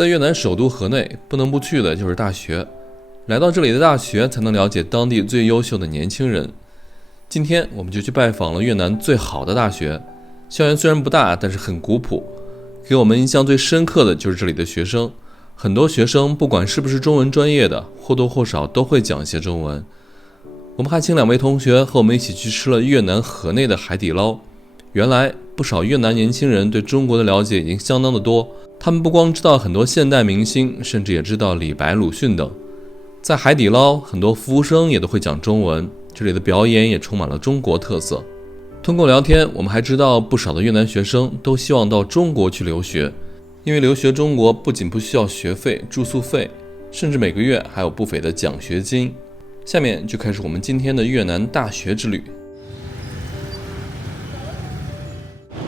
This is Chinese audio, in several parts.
在越南首都河内，不能不去的就是大学。来到这里的大学，才能了解当地最优秀的年轻人。今天我们就去拜访了越南最好的大学。校园虽然不大，但是很古朴。给我们印象最深刻的就是这里的学生。很多学生不管是不是中文专业的，或多或少都会讲些中文。我们还请2位同学和我们一起去吃了越南河内的海底捞。原来不少越南年轻人对中国的了解已经相当的多，他们不光知道很多现代明星，甚至也知道李白、鲁迅等。在海底捞，很多服务生也都会讲中文，这里的表演也充满了中国特色。通过聊天，我们还知道不少的越南学生都希望到中国去留学，因为留学中国不仅不需要学费、住宿费，甚至每个月还有不菲的奖学金。下面就开始我们今天的越南大学之旅。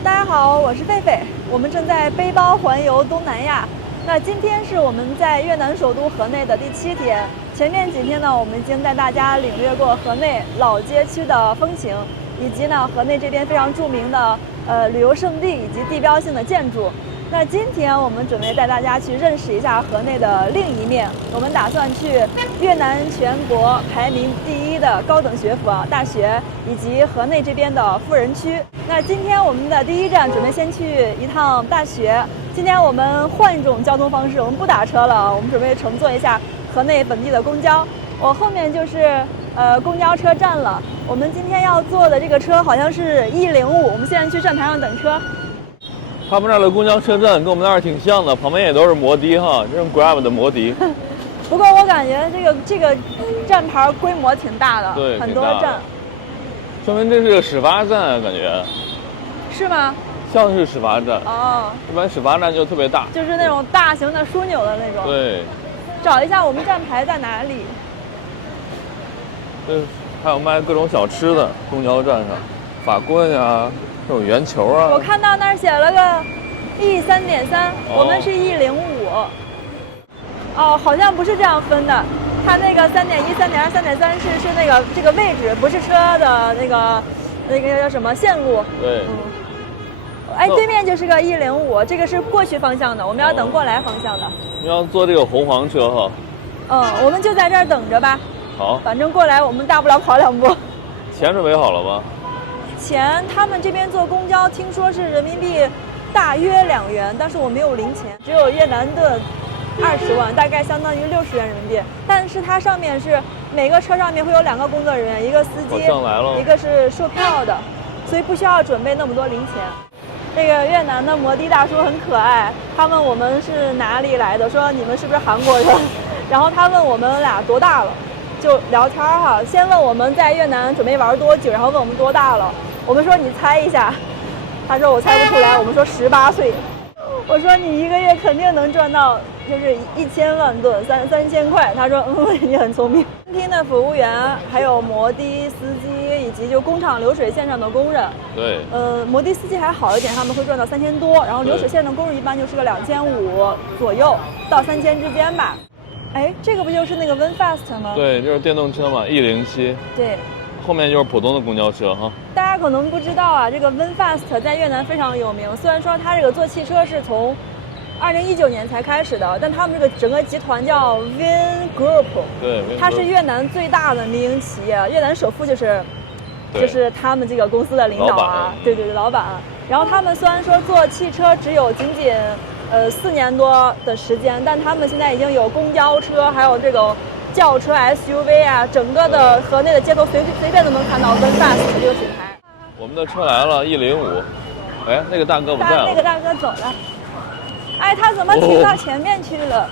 大家好，我是狒狒，我们正在背包环游东南亚。那今天是我们在越南首都河内的第7天。前面几天呢，我们已经带大家领略过河内老街区的风情，以及呢河内这边非常著名的旅游胜地以及地标性的建筑。那今天我们准备带大家去认识一下河内的另一面，我们打算去越南全国排名第1的高等学府大学，以及河内这边的富人区。那今天我们的第一站准备先去一趟大学。今天我们换一种交通方式，我们不打车了，我们准备乘坐一下河内本地的公交。我后面就是公交车站了。我们今天要坐的这个车好像是105，我们现在去站台上等车。他们那儿的公交车站跟我们那儿挺像的，旁边也都是摩的哈，这是 Grab 的摩的。不过我感觉这个站牌规模挺大的，对，很多站，说明这是个始发站啊，感觉。是吗？像是始发站哦，一般始发站就特别大，就是那种大型的枢纽的那种。对，找一下我们站牌在哪里。还有卖各种小吃的，公交站上，法棍啊，这种圆球啊。我看到那儿写了个 E3.3，我们是 E05。哦，好像不是这样分的，它那个3.1、3.2、3.3是那个这个位置，不是车的那个叫什么线路。对。哎，对面就是个105，这个是过去方向的，我们要等过来方向的。你要坐这个红黄车哈。我们就在这儿等着吧。好。反正过来我们大不了跑2步。钱准备好了吗？钱，他们这边坐公交听说是人民币大约2元，但是我没有零钱，只有越南盾20万，大概相当于60元人民币。但是它上面是每个车上面会有2个工作人员，一个司机，一个是售票的，所以不需要准备那么多零钱。这个越南的摩的大叔很可爱，他问我们是哪里来的，说你们是不是韩国人，然后他问我们俩多大了，就聊天哈，先问我们在越南准备玩多久，然后问我们多大了，我们说你猜一下，他说我猜不出来，我们说18岁，我说你1个月肯定能赚到就是1000万盾，3000块，他说你很聪明。餐厅的服务员，还有摩的司机，以及就工厂流水线上的工人。对。摩的司机还好一点，他们会赚到3000多，然后流水线的工人一般就是个2500左右到3000之间吧。哎，这个不就是那个 VinFast 吗？对，就是电动车嘛 ，E07。对。后面就是普通的公交车哈。大家可能不知道啊，这个 VinFast 在越南非常有名。虽然说它这个做汽车是从2019年才开始的，但他们这个整个集团叫 Vingroup， 对，它是越南最大的民营企业，越南首富就是他们这个公司的领导啊，对，老板。然后他们虽然说做汽车只有仅4年多的时间，但他们现在已经有公交车，还有这个轿车 SUV 啊，整个的河内的街头随便都能看到 VinFast 这个品牌。我们的车来了 E05，哎，那个大哥不在了。那个大哥走了。哎，他怎么停到前面去了？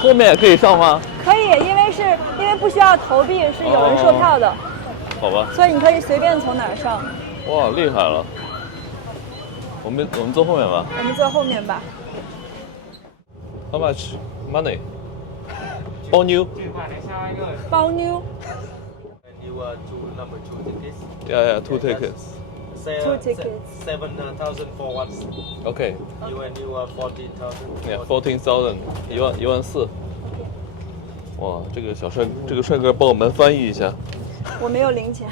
后面也可以上吗？可以，因为不需要投币，是有人售票的。好吧。所以你可以随便从哪儿上。哇，厉害了！我们坐后面吧。我们坐后面吧。How much money? 包妞。包妞。Yeah, 2 tickets. 2 tickets. 7,000 for one. Okay. You and you are 14,000. Yeah, 14,000. 14000。哇，这个帅哥帮我们翻译一下。我没有零钱。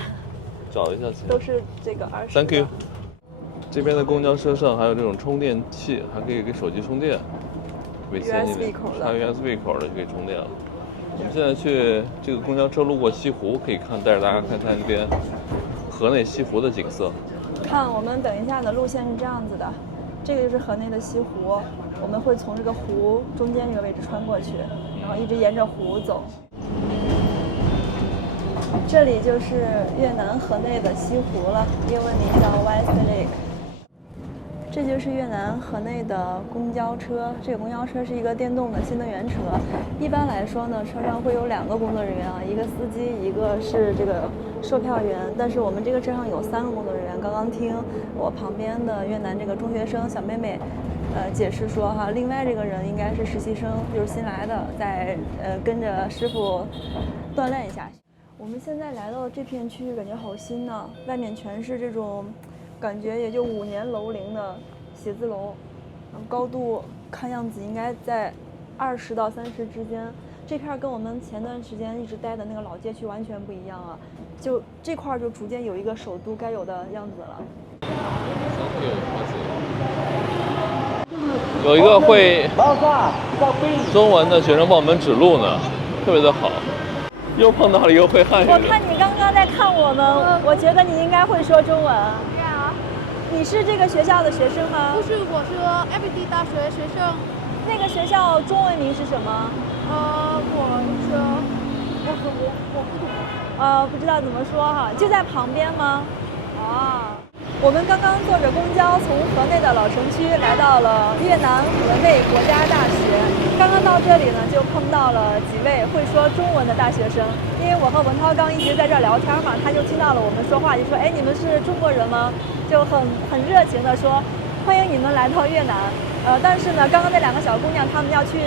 找一下钱。都是这个20。Thank you。这边的公交车上还有这种充电器，还可以给手机充电，特别先进的， USB 口的插 USB 口的就可以充电了。我们现在去这个公交车路过西湖，可以带着大家看看这边河内西湖的景色。看，我们等一下的路线是这样子的，这个就是河内的西湖，我们会从这个湖中间这个位置穿过去，然后一直沿着湖走。这里就是越南河内的西湖了，英文名叫 West Lake。这就是越南河内的公交车，这个公交车是一个电动的新能源车。一般来说呢，车上会有2个工作人员啊，一个司机，一个是这个售票员。但是我们这个车上有3个工作人员。刚刚听我旁边的越南这个中学生小妹妹，解释说哈，另外这个人应该是实习生，就是新来的，在跟着师傅锻炼一下。我们现在来到这片区域，感觉好新呐，外面全是这种。感觉也就5年楼龄的写字楼，高度看样子应该在20到30之间。这片跟我们前段时间一直待的那个老街区完全不一样啊，就这块就逐渐有一个首都该有的样子了。有一个会中文的学生帮我们指路呢，特别的好。又碰到了一个会汉语的。我看你刚刚在看我们，我觉得你应该会说中文。你是这个学校的学生吗？不是，我是 FPT 大学学生。那个学校中文名是什么？我不懂。不知道怎么说哈，就在旁边吗？我们刚刚坐着公交从河内的老城区来到了越南河内国家大学。刚刚到这里呢，就碰到了几位会说中文的大学生。因为我和文涛刚一直在这儿聊天嘛，他就听到了我们说话，就说：“哎，你们是中国人吗？”就很热情的说：“欢迎你们来到越南。”但是呢，刚刚那2个小姑娘她们要去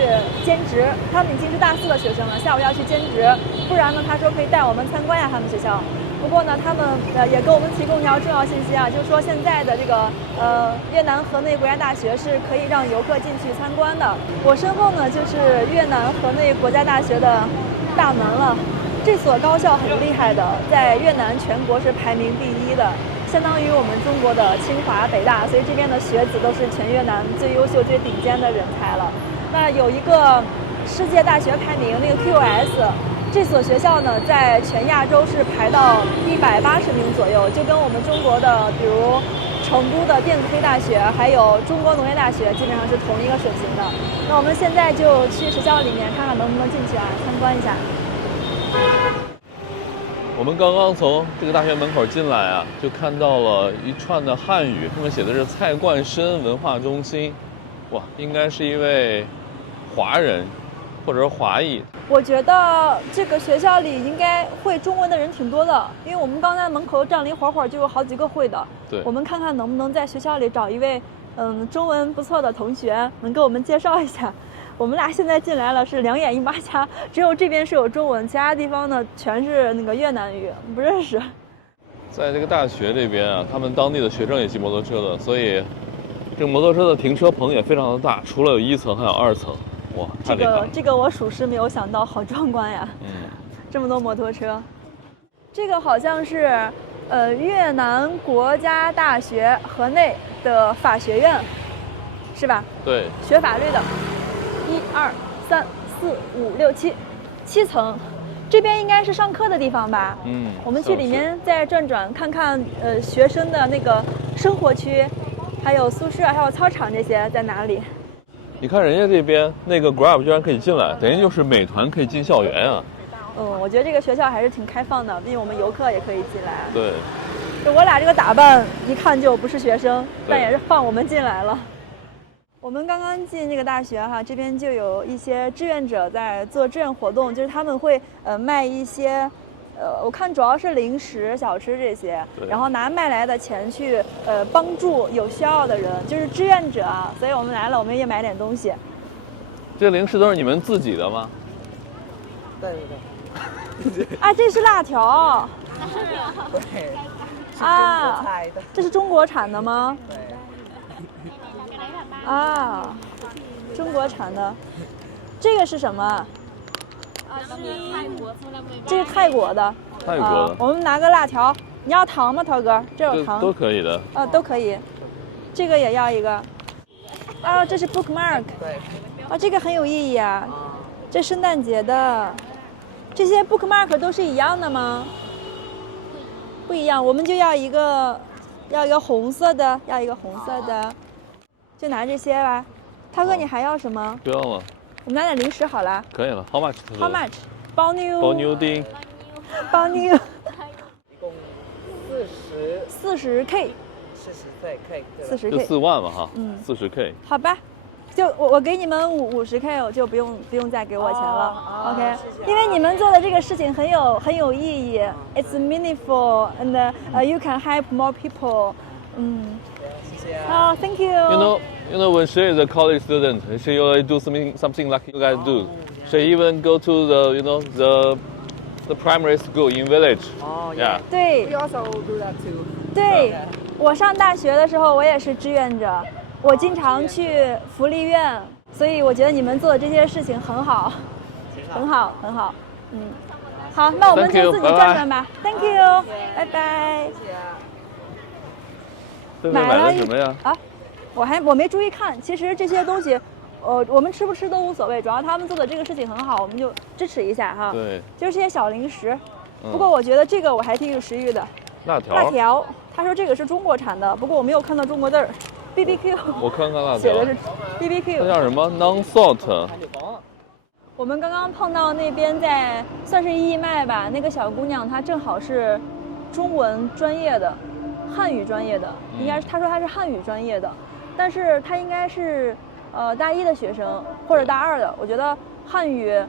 兼职，她们已经是大4的学生了，下午要去兼职。不然呢，她说可以带我们参观呀他们学校。不过呢，他们也给我们提供一条重要信息啊，就是说现在的这个越南河内国家大学是可以让游客进去参观的。我身后呢就是越南河内国家大学的大门了。这所高校很厉害的，在越南全国是排名第1的，相当于我们中国的清华、北大，所以这边的学子都是全越南最优秀、最顶尖的人才了。那有一个世界大学排名，那个 QS。这所学校呢，在全亚洲是排到180名左右，就跟我们中国的，比如成都的电子科技大学，还有中国农业大学，基本上是同一个水平的。那我们现在就去学校里面看看能不能进去啊，参观一下。我们刚刚从这个大学门口进来啊，就看到了一串的汉语，上面写的是蔡冠深文化中心。哇，应该是一位华人或者是华裔。我觉得这个学校里应该会中文的人挺多的，因为我们刚才门口站了一会儿就有好几个会的。对，我们看看能不能在学校里找一位中文不错的同学，能给我们介绍一下。我们俩现在进来了是2眼一抹瞎，只有这边是有中文，其他地方呢全是那个越南语，不认识。在这个大学这边啊，他们当地的学生也骑摩托车的，所以这个摩托车的停车棚也非常的大，除了有1层还有2层。哇，太厉害了！这个我属实没有想到，好壮观呀！这么多摩托车。这个好像是越南国家大学河内的法学院，是吧？对，学法律的。1、2、3、4、5、6、7层，这边应该是上课的地方吧？我们去里面再转转，看看学生的那个生活区，还有宿舍，还有操场这些在哪里。你看人家这边那个 Grab 居然可以进来，等于就是美团可以进校园啊。我觉得这个学校还是挺开放的，毕竟我们游客也可以进来。对，就我俩这个打扮，一看就不是学生，但也是放我们进来了。我们刚刚进这个大学哈，这边就有一些志愿者在做志愿活动，就是他们会卖一些。我看主要是零食、小吃这些，然后拿卖来的钱去帮助有需要的人，就是志愿者啊。所以我们来了，我们也买点东西。这零食都是你们自己的吗？对。啊，这是辣条。对。啊，这是中国产的吗？对。啊，中国产的。这个是什么？这是泰国的。泰国的。我们拿个辣条，你要糖吗，涛哥？这有糖。都可以的。都可以。这个也要一个。啊，这是 bookmark。对。啊，这个很有意义啊。啊，这圣诞节的。这些 bookmark 都是一样的吗？不一样，我们就要一个红色的，要一个红色的。就拿这些吧。涛哥，你还要什么？不用了，我们拿点零食好了。可以了。How much？ How much？ 包妞。包妞丁。包妞。一共40K。40K。就40K。4万嘛哈。嗯。40K。好吧。就我给你们50K，我就不用再给我钱了。OK， 因为你们做的这个事情很有意义。It's meaningful and you can help more people. 谢谢。Oh, thank you. You know, when she is a college student, she already do something like you guys do. She even go to the primary school in village. Oh, Yeah. 对 We also do that too. 对，我上大学的时候我也是志愿者，我经常去福利院，所以我觉得你们做的这些事情很好，很好。好，那我们 Thank you，就自己转转吧。Thank you，拜拜。菲菲买的什么呀？啊，我没注意看。其实这些东西，我们吃不吃都无所谓，主要他们做的这个事情很好，我们就支持一下哈。对，就是这些小零食。不过我觉得这个我还挺有食欲的。辣条。辣条，他说这个是中国产的，不过我没有看到中国字儿。BBQ。我看看辣条。写的是它 BBQ。叫什么 ？Non-salt。我们刚刚碰到那边在算是义卖吧，那个小姑娘她正好是中文专业的，汉语专业的，应该是她说她是汉语专业的，但是她应该是大一的学生或者大二的，我觉得汉语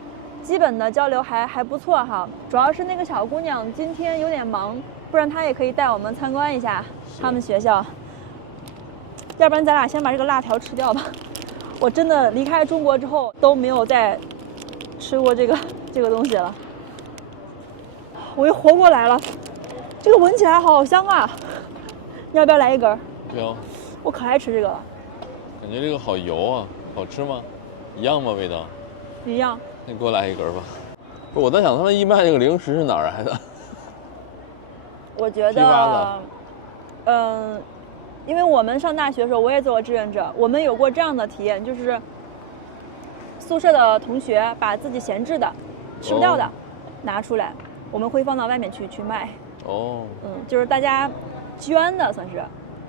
基本的交流还不错哈。主要是那个小姑娘今天有点忙，不然她也可以带我们参观一下他们学校。要不然咱俩先把这个辣条吃掉吧。我真的离开中国之后都没有再吃过这个东西了，我又活过来了。这个闻起来好香啊！你要不要来一根？不要。我可爱吃这个了。感觉这个好油啊，好吃吗？一样吗？味道？一样。那给我来一根吧。不是，我在想他们义卖这个零食是哪儿来的？我觉批发得，因为我们上大学的时候我也做过志愿者，我们有过这样的体验，就是宿舍的同学把自己闲置的、吃不掉的拿出来，我们会放到外面去卖。哦。就是大家捐的算是，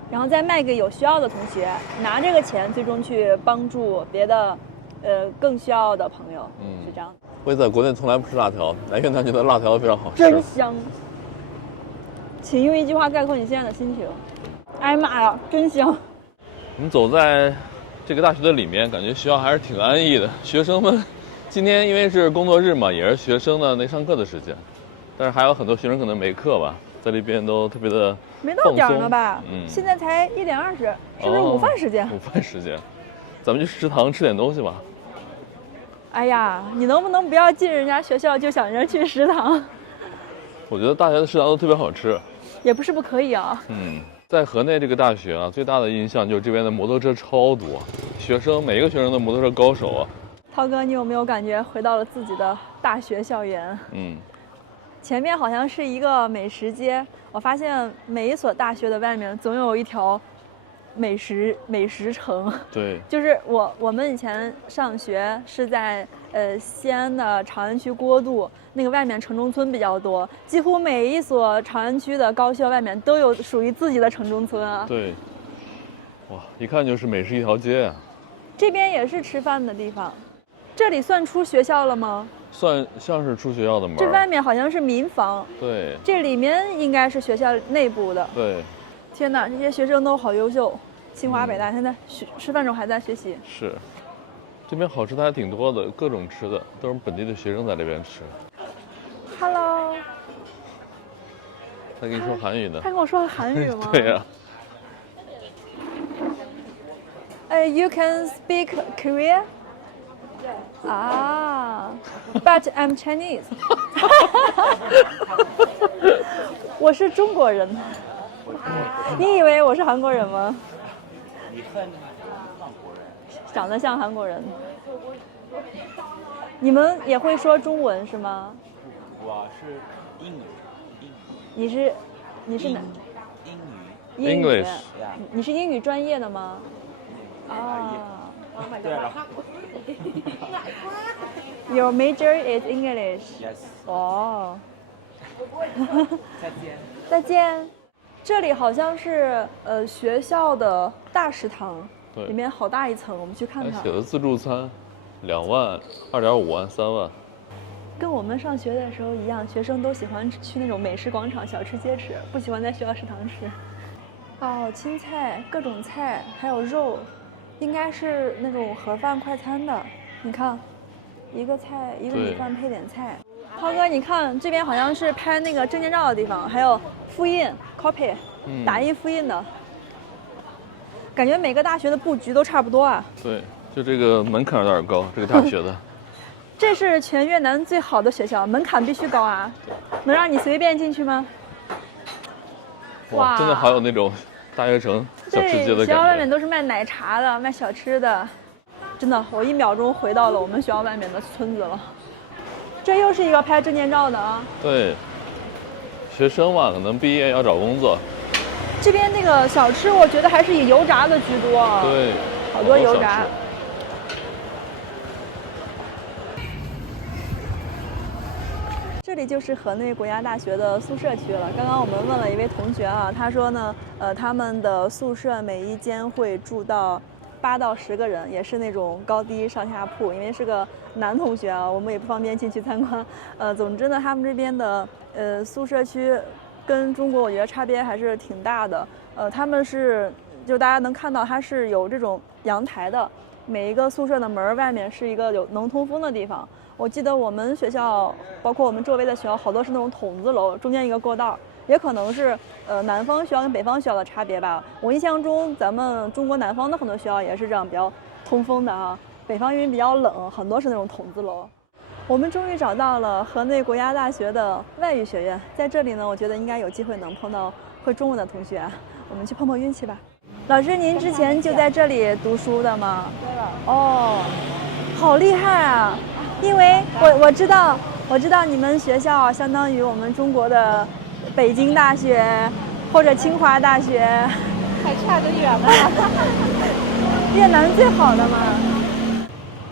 然后再卖给有需要的同学，拿这个钱最终去帮助别的更需要的朋友。是这样。我也在国内从来不吃辣条，来越南觉得辣条非常好吃。真香。请用一句话概括你现在的心情。哎呀妈呀，真香！我们走在这个大学的里面，感觉学校还是挺安逸的。学生们今天因为是工作日嘛，也是学生的那上课的时间，但是还有很多学生可能没课吧，在这边都特别的没到点儿呢吧？嗯，现在才1点20，是不是午饭时间？午饭时间，咱们去食堂吃点东西吧。哎呀，你能不能不要进人家学校就想着去食堂？我觉得大学的食堂都特别好吃。也不是不可以啊。在河内这个大学啊，最大的印象就是这边的摩托车超多，每一个学生都摩托车高手啊。涛哥，你有没有感觉回到了自己的大学校园？前面好像是一个美食街，我发现每一所大学的外面总有一条美食城。对，就是我们以前上学是在西安的长安区郭渡，那个外面城中村比较多，几乎每一所长安区的高校外面都有属于自己的城中村啊。对，哇，一看就是美食一条街啊。这边也是吃饭的地方，这里算出学校了吗？算像是出学校的门。这外面好像是民房。对。这里面应该是学校内部的。对。天哪，这些学生都好优秀，清华北大现在吃饭中还在学习。是，这边好吃的还挺多的，各种吃的都是本地的学生在这边吃。Hello。他跟你说韩语呢。他跟我说韩语吗？对呀。You can speak Korean? Ah, but I'm Chinese. 我是中国人。你以为我是韩国人吗？长得像韩国人。你们也会说中文是吗？我是英语。你是哪？英语 English 你是英语专业的吗？啊。对了 Your major is English。 ，Yes。哦，再见。再见。这里好像是学校的大食堂，对里面好大一层，我们去看还看。写的自助餐，2万、2.5万、3万。跟我们上学的时候一样，学生都喜欢去那种美食广场、小吃街吃，不喜欢在学校食堂吃。哦，青菜，各种菜，还有肉，应该是那种盒饭快餐的。你看，一个菜，一个米饭配点菜。涛哥，你看这边好像是拍那个证件照的地方，还有复印 copy，打印复印的。感觉每个大学的布局都差不多啊。对，就这个门槛有点高，这个大学的。这是全越南最好的学校，门槛必须高啊，能让你随便进去吗？哇，真的好有那种大学城小吃街对，的学校外面感觉。都是卖奶茶的，卖小吃的，真的，我1秒钟回到了我们学校外面的村子了。这又是一个拍证件照的啊。对，学生嘛，可能毕业要找工作。这边那个小吃，我觉得还是以油炸的居多啊。对，好多油小炸吃。这里就是河内国家大学的宿舍区了。刚刚我们问了一位同学啊，他说呢，他们的宿舍每一间会住到8到10个人，也是那种高低上下铺。因为是个男同学啊，我们也不方便进去参观。总之呢，他们这边的宿舍区跟中国我觉得差别还是挺大的。他们是就大家能看到它是有这种阳台的，每一个宿舍的门外面是一个能通风的地方。我记得我们学校，包括我们周围的学校，好多是那种筒子楼，中间一个过道，也可能是南方学校跟北方学校的差别吧。我印象中，咱们中国南方的很多学校也是这样比较通风的啊。北方因为比较冷，很多是那种筒子楼。我们终于找到了河内国家大学的外语学院，在这里呢，我觉得应该有机会能碰到会中文的同学，我们去碰碰运气吧。老师，您之前就在这里读书的吗？对了，哦，好厉害啊！因为我知道你们学校相当于我们中国的北京大学或者清华大学，还差得远呢。越南最好的嘛。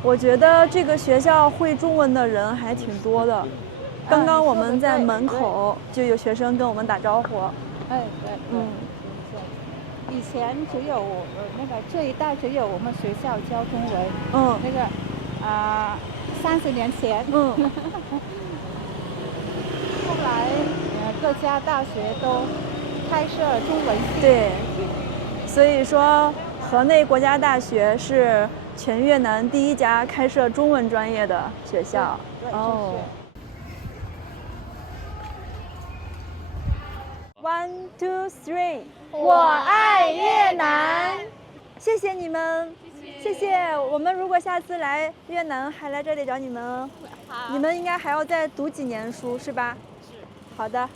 我觉得这个学校会中文的人还挺多的。刚刚我们在门口就有学生跟我们打招呼。哎，对，嗯，以前只有那个这一代只有我们学校教中文，嗯那个30年前，嗯，后来各家大学都开设中文系。对，所以说河内国家大学是全越南第一家开设中文专业的学校。对，哦。One, two, three， 我爱越南。谢谢你们，谢谢。我们如果下次来越南，还来这里找你们哦。你们应该还要再读几年书，是吧？是。好的。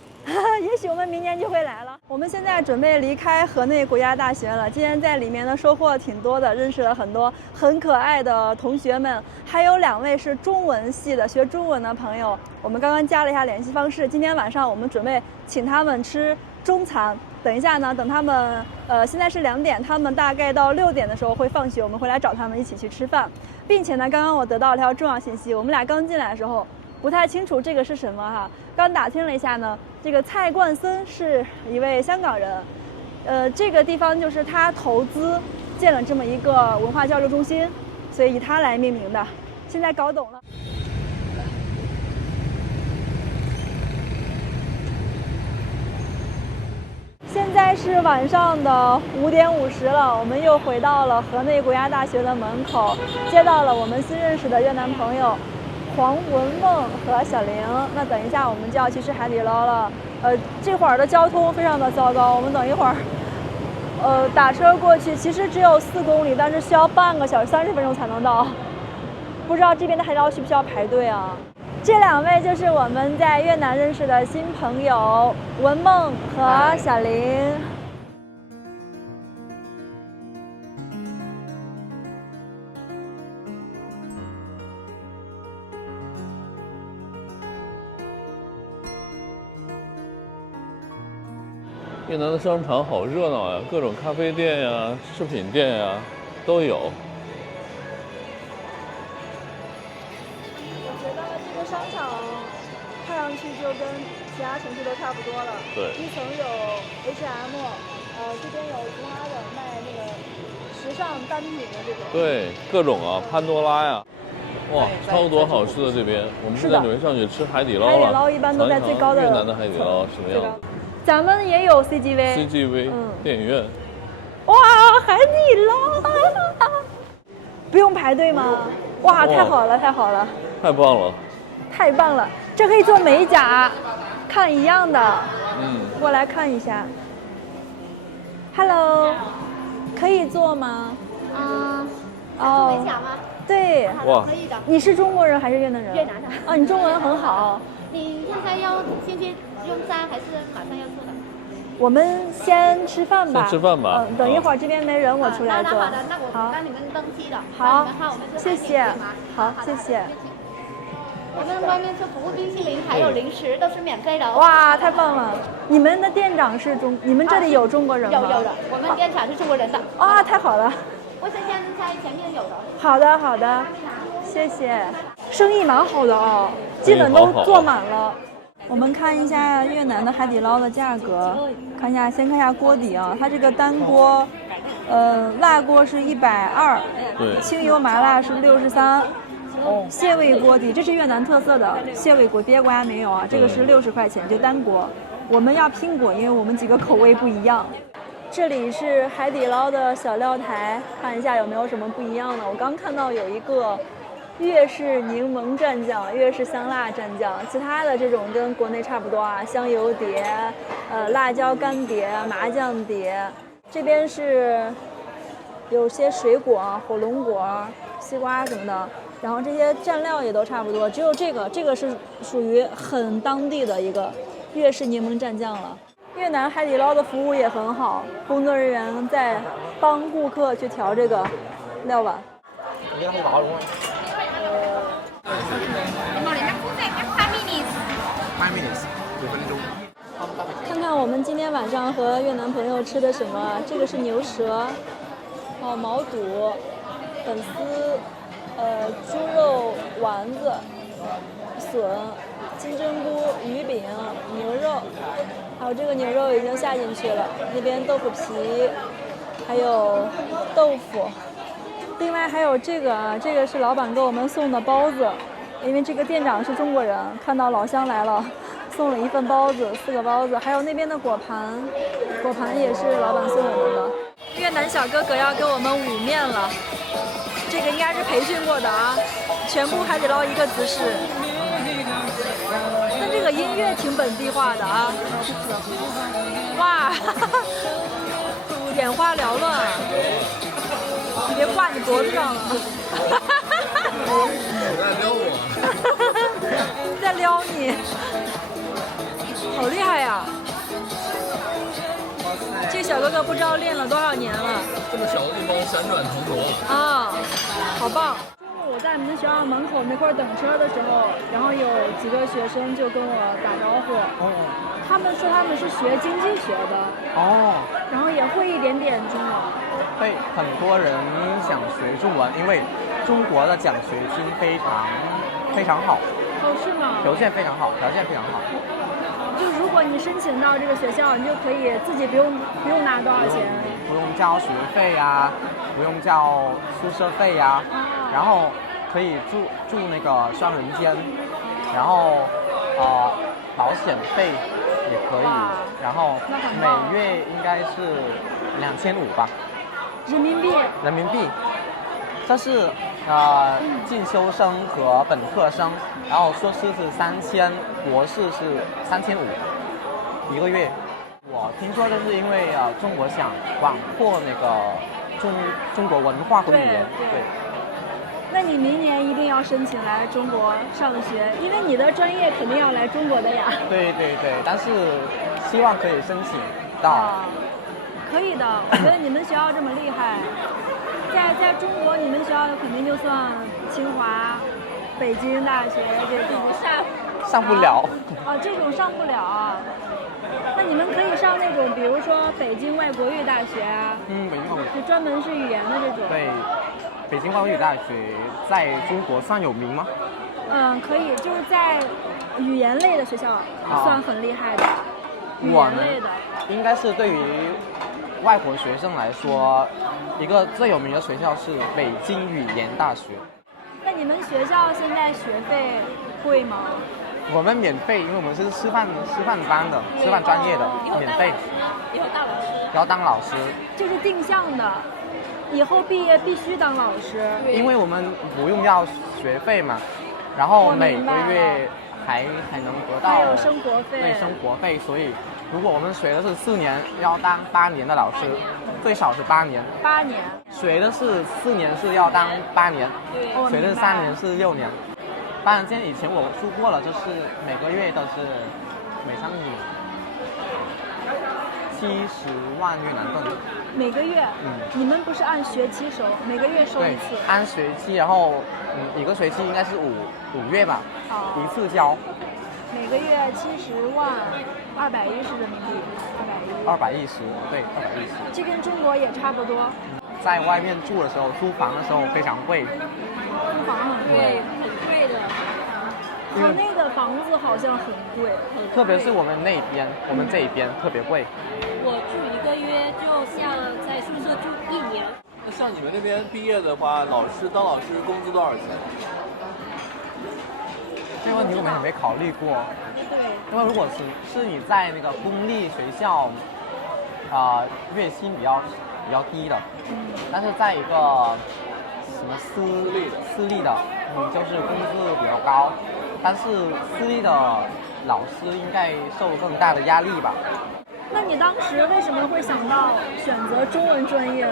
也许我们明年就会来了。我们现在准备离开河内国家大学了。今天在里面呢收获挺多的，认识了很多很可爱的同学们，还有2位是中文系的学中文的朋友。我们刚刚加了一下联系方式，今天晚上我们准备请他们吃中餐。等一下呢，等他们现在是2点，他们大概到6点的时候会放学，我们会来找他们一起去吃饭，并且呢，刚刚我得到了条重要信息，我们俩刚进来的时候不太清楚这个是什么哈，刚打听了一下呢，这个蔡冠森是一位香港人，这个地方就是他投资建了这么一个文化交流中心，所以以他来命名的。现在搞懂了。现在是晚上的5点50了，我们又回到了河内国家大学的门口，接到了我们新认识的越南朋友黄文梦和小玲。那等一下我们就要去吃海底捞了。这会儿的交通非常的糟糕，我们等一会儿，打车过去其实只有4公里，但是需要半个小时30分钟才能到。不知道这边的海底捞需不需要排队啊？这2位就是我们在越南认识的新朋友文梦和小林。越南的商场好热闹呀，各种咖啡店呀、饰品店呀都有。我觉得这个商场看上去就跟其他城市都差不多了。对，一层有 H&M，这边有其他的卖那个时尚单品的这种。对，各种啊，潘多拉呀，哇，超多好吃的这边。我们现在准备上去吃海底捞了。海底捞一般都在最高的越南的海底捞什么样子？咱们也有 CGV 电影院。哇，海底捞，不用排队吗？哇，太好了，太好了，太棒了，太棒了！这可以做美甲，看一样的。过来看一下。Hello， 可以做吗？哦，美甲吗？对。哇，可以的。你是中国人还是越南人？越南的。啊，你中文很好。你现在要先去用餐还是马上要做的？我们先吃饭吧。先吃饭吧。等一会儿这边没人，我出来做。好的，那我帮你们登记的。好，谢谢。好，谢谢。我们外面是服务冰淇淋，还有零食都是免费的哦。哇，太棒了！你们的店长是你们这里有中国人吗？有的，我们店长是中国人的。啊，太好了！卫生间在前面有的。好的，好的，谢谢。生意蛮好的哦，基本都坐满了。我们看一下越南的海底捞的价格，先看一下锅底啊，它这个单锅，辣锅是120，对，清油麻辣是63。蟹味锅底，这是越南特色的蟹味锅，别的国家没有啊。这个是60块钱，就单锅。我们要拼锅，因为我们几个口味不一样。这里是海底捞的小料台，看一下有没有什么不一样的。我刚看到有一个粤式柠檬蘸酱、粤式香辣蘸酱，其他的这种跟国内差不多啊，香油碟、辣椒干碟、麻酱碟。这边是有些水果，火龙果、西瓜什么的。然后这些蘸料也都差不多，只有这个是属于很当地的一个粤式柠檬蘸酱了。越南海底捞的服务也很好，工作人员在帮顾客去调这个料碗。看看我们今天晚上和越南朋友吃的什么？这个是牛舌，毛肚、粉丝。猪肉丸子、笋、金针菇、鱼饼、牛肉，还有这个牛肉已经下进去了。那边豆腐皮，还有豆腐。另外还有这个啊，这个是老板给我们送的包子，因为这个店长是中国人，看到老乡来了，送了一份包子，4个包子，还有那边的果盘，果盘也是老板送我们的。越南小哥哥要给我们捂面了。这个应该是培训过的啊，全部海底捞一个姿势。但这个音乐挺本地化的啊，哇，眼花缭乱啊！你别挂你脖子上了。在撩你，好厉害呀！这小哥哥不知道练了多少年了。这么小的地方闪转腾挪啊，好棒！中午我在你们学校门口那块等车的时候，然后有几个学生就跟我打招呼。他们说他们是学经济学的。然后也会一点点中文。对，很多人想学中文，因为中国的奖学金非常好。是吗？条件非常好。就如果你申请到这个学校，你就可以自己不用拿多少钱，不用交学费呀，不用交宿舍费呀，然后可以住那个双人间，然后保险费也可以，然后每月应该是2500吧，人民币。这是进修生和本科生，然后硕士是3000，博士是3500一个月。我听说这是因为中国想广阔那个中国文化和语言。对。那你明年一定要申请来中国上学，因为你的专业肯定要来中国的呀。对，但是希望可以申请到。可以的，我觉得你们学校这么厉害。在中国，你们学校肯定就算清华、北京大学这种上不了。这种上不了。那你们可以上那种，比如说北京外国语大学啊，北京外国语。就专门是语言的这种。对，北京外国语大学在中国算有名吗？可以，就是在语言类的学校算很厉害的。语我言类的。应该是对于外国学生来说，一个最有名的学校是北京语言大学。那你们学校现在学费贵吗？我们免费，因为我们是师范班的，师范专业的，免费。以后当老师。要当老师。这是定向的，以后毕业必须当老师。因为我们不用要学费嘛，然后每个我明白月还能得到还有生活费。对，生活费，所以如果我们学的是4年，要当8年的老师，最少是8年。8年。学的是4年是要当8年，哦学的是3年是6年。当然，以前我说过了，就是每个月都是每3年70万越南盾。每个月？你们不是按学期收，每个月收一次？对，按学期，然后一个学期应该是5月吧，一次交。每个月70万210人民币，210，对，210。这跟中国也差不多。在外面住的时候，租房的时候非常贵。租房很贵，很贵的。河内的房子好像很贵，特别是我们那边，我们这一边特别贵。我住1个月，就像在宿舍住1年。那像你们那边毕业的话，当老师工资多少钱？这个问题我们也没考虑过。对。因为如果是你在那个公立学校，月薪比较低的，但是在一个什么私立的，就是工资比较高，但是私立的老师应该受更大的压力吧。那你当时为什么会想到选择中文专业呢？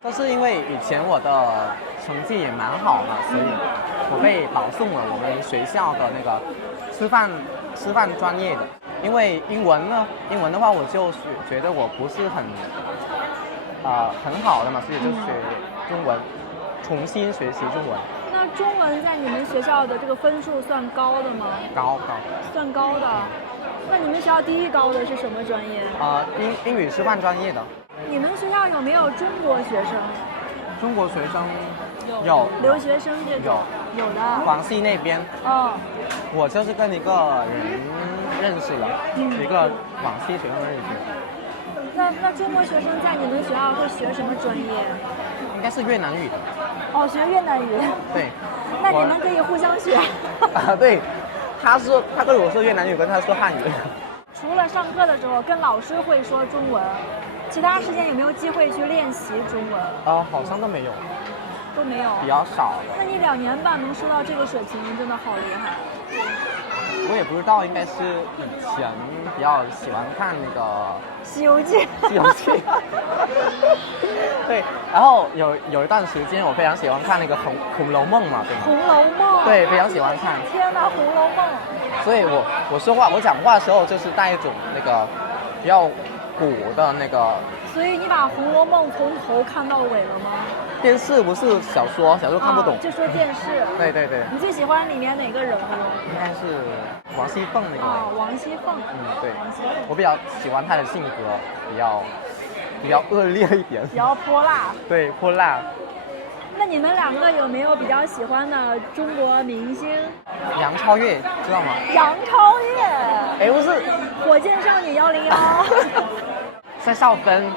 这是因为以前我的成绩也蛮好的，所以我被保送了我们学校的那个师范专业的。因为英文的话，我就觉得我不是很好的嘛，所以就学中文，重新学习中文。那中文在你们学校的这个分数算高的吗？高。算高的。那你们学校第一高的是什么专业？英语师范专业的。你们学校有没有中国学生？中国学生有。留学生这种有的。广西那边。我就是跟一个人认识了，一个广西学生认识。那中国学生在你们学校会学什么专业？应该是越南语的。学越南语。对。那你们可以互相学。对。他跟我说越南语，跟他说汉语。除了上课的时候跟老师会说中文，其他时间有没有机会去练习中文？好像都没有。都没有。比较少的。那你2年半能说到这个水平，真的好厉害。我也不知道，应该是以前比较喜欢看那个《西游记》。西游记。对，然后有一段时间我非常喜欢看那个《红楼梦》嘛，对吗？《红楼梦》。对，非常喜欢看。天哪，《红楼梦》。所以我讲话的时候就是带一种那个比较古的那个。所以你把《红楼梦》从头看到尾了吗？电视不是小说看不懂。就说电视。对。你最喜欢里面哪个人物？应该是王熙凤那个。王熙凤。对。我比较喜欢她的性格，比较恶劣一点。比较泼辣。对，泼辣。那你们2个有没有比较喜欢的中国明星？杨超越，知道吗？杨超越。不是。火箭少女101。蔡少芬。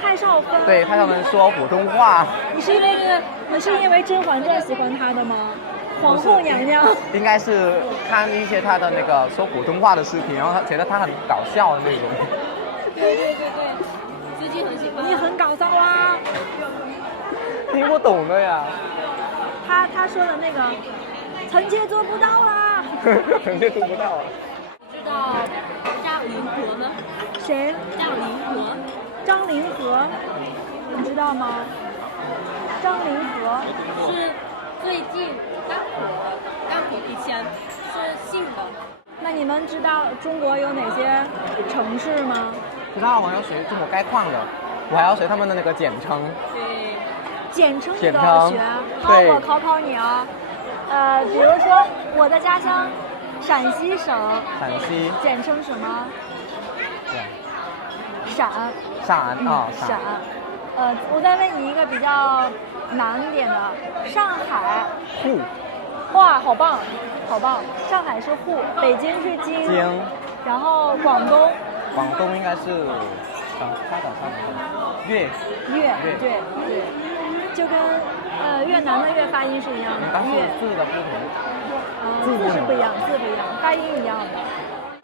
蔡少芬。对，蔡少芬说普通话。你是因为《甄嬛传》喜欢她的吗？皇后娘娘。应该是看一些她的那个说普通话的视频，然后觉得她很搞笑的那种。对，最近很喜欢。你很搞笑啊。听不懂的呀。他说的那个，臣妾做不到啦。臣妾做不到啊。知道张凌和吗？谁？张凌和，你知道吗？张凌和是最近刚火，以前是姓的。那你们知道中国有哪些城市吗？知道，我要学中国概况的，我还要学他们的那个简称。对。简称你都要学。好，我考考你啊。比如说我的家乡陕西省。陕西。简称什么？陕。陕。我再问你一个比较难一点的，上海。沪。哇，好棒，好棒！上海是沪，北京是京，然后广东应该是粤，对，就跟越南的越发音是一样的，但是字的不同，字是不一样，发音一样的。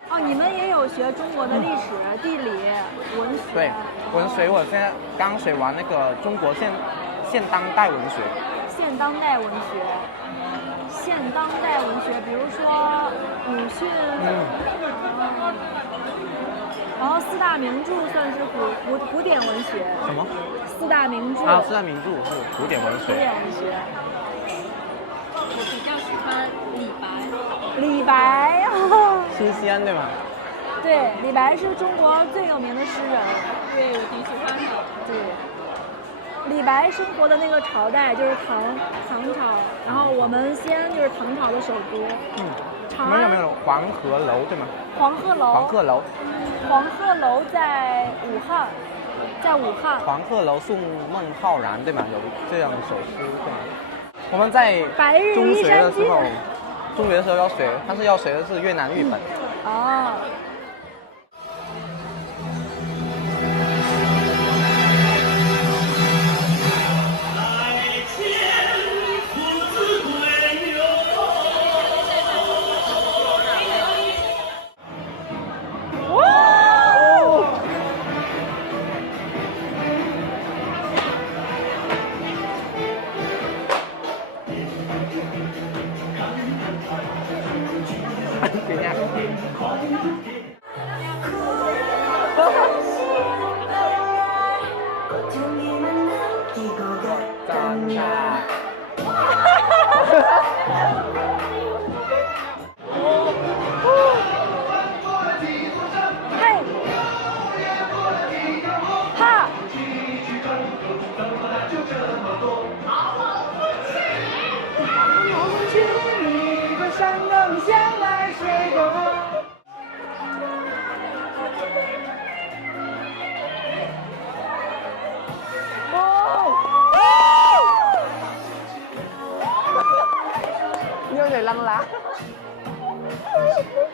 哦，你们也有学中国的历史、地理、文学？对，文学我现在刚学完那个中国现当代文学。现当代文学，比如说鲁迅，然后四大名著算是古典文学。什么？四大名著。四大名著是古典文学。我比较喜欢李白。李白啊。新西对吗？对，李白是中国最有名的诗人。对，我挺喜欢的。对。李白生活的那个朝代就是唐朝，然后我们西安就是唐朝的首都。没有黄鹤楼对吗？黄鹤楼在武汉。黄鹤楼送孟浩然对吗？有这样一首诗对吗？我们在中学的时候要学，但是要学的是越南语本。哦。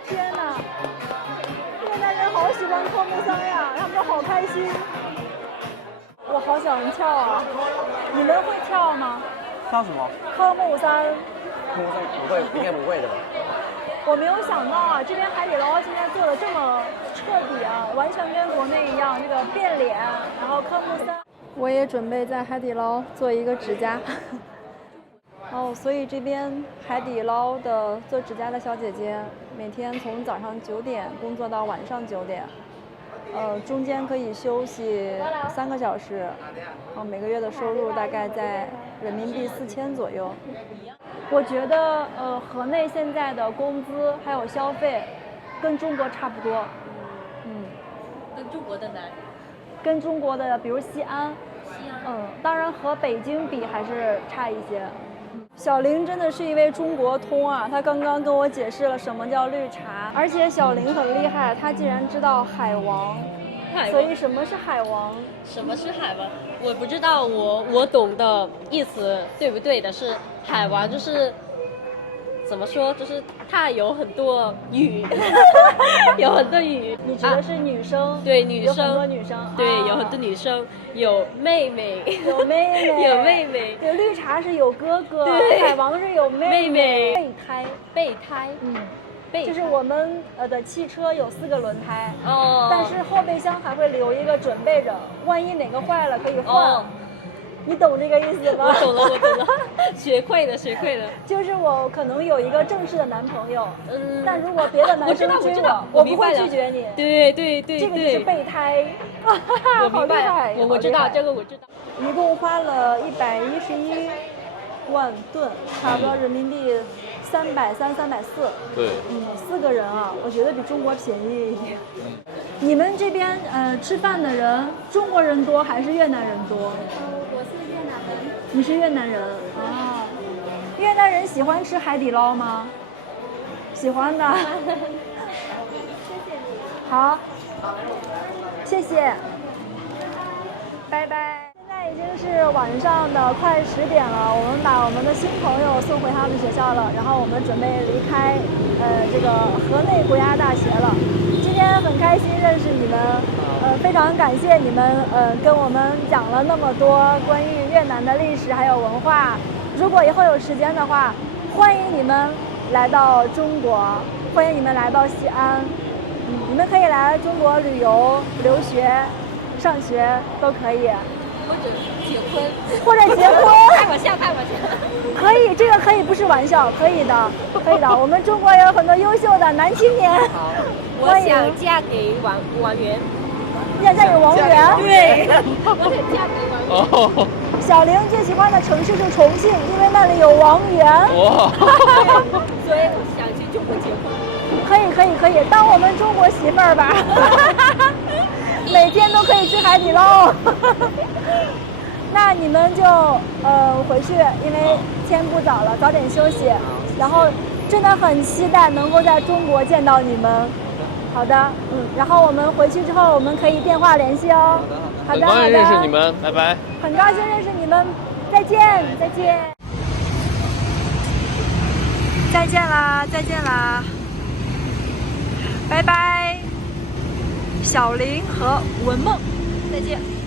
天哪！越南人好喜欢科目三呀，他们都好开心。我好想跳啊！你们会跳吗？跳什么？科目三。科目三不会，应该不会的吧？我没有想到啊，这边海底捞现在做的这么彻底啊，完全跟国内一样，这个变脸，然后科目三。我也准备在海底捞做一个指甲。哦，所以这边海底捞的做指甲的小姐姐，每天从早上9点工作到晚上9点，中间可以休息3个小时，每个月的收入大概在人民币4000左右。我觉得河内现在的工资还有消费，跟中国差不多。跟中国的哪里？跟中国的，比如西安。当然和北京比还是差一些。小玲真的是一位中国通啊！她刚刚跟我解释了什么叫绿茶，而且小玲很厉害，她竟然知道海王。所以什么是海王？什么是海王？我不知道，我懂的意思对不对的是海王就是怎么说，就是它有很多语，有很多语。你指的是女生？对，女生。有很多女生。对，有很多女生，有妹妹，有妹妹，有妹妹。对，绿茶是有哥哥，对，海王是有妹妹。备胎。就是我们的汽车有4个轮胎，但是后备箱还会留一个准备着，万一哪个坏了可以换。你懂这个意思吗？我懂了，学会了。就是我可能有一个正式的男朋友，但如果别的男生追我不会拒绝你。对，这个就是备胎。我明白，我知道这个我知道。一共花了111万吨，差不多人民币330、340。对，4个人啊，我觉得比中国便宜一点。你们这边吃饭的人，中国人多还是越南人多？我是越南人。你是越南人啊？越南人喜欢吃海底捞吗？喜欢的。谢谢你。好。谢谢，拜拜。现在已经是晚上的快10点了，我们把我们的新朋友送回他们学校了，然后我们准备离开这个河内国家大学了。今天很开心认识你们，非常感谢你们跟我们讲了那么多关于越南的历史还有文化。如果以后有时间的话，欢迎你们来到中国，欢迎你们来到西安。你们可以来中国旅游、留学、上学都可以。或者结婚，或者结婚，开玩笑，开玩笑。可以，这个可以，不是玩笑，可以的，可以的。我们中国有很多优秀的男青年。好，我想嫁给王源。你想嫁给王源？对，我想嫁给王源。哦，小玲最喜欢的城市是重庆，因为那里有王源。哇！所以我想去中国结婚。可以，可以，可以，当我们中国媳妇儿吧。每天都可以吃海底捞。那你们就回去，因为天不早了，早点休息。然后真的很期待能够在中国见到你们。好的，然后我们回去之后，我们可以电话联系哦。好的，很高兴认识你们，拜拜。很高兴认识你们，再见，再见。再见啦，再见啦，拜拜。小林和文梦，再见。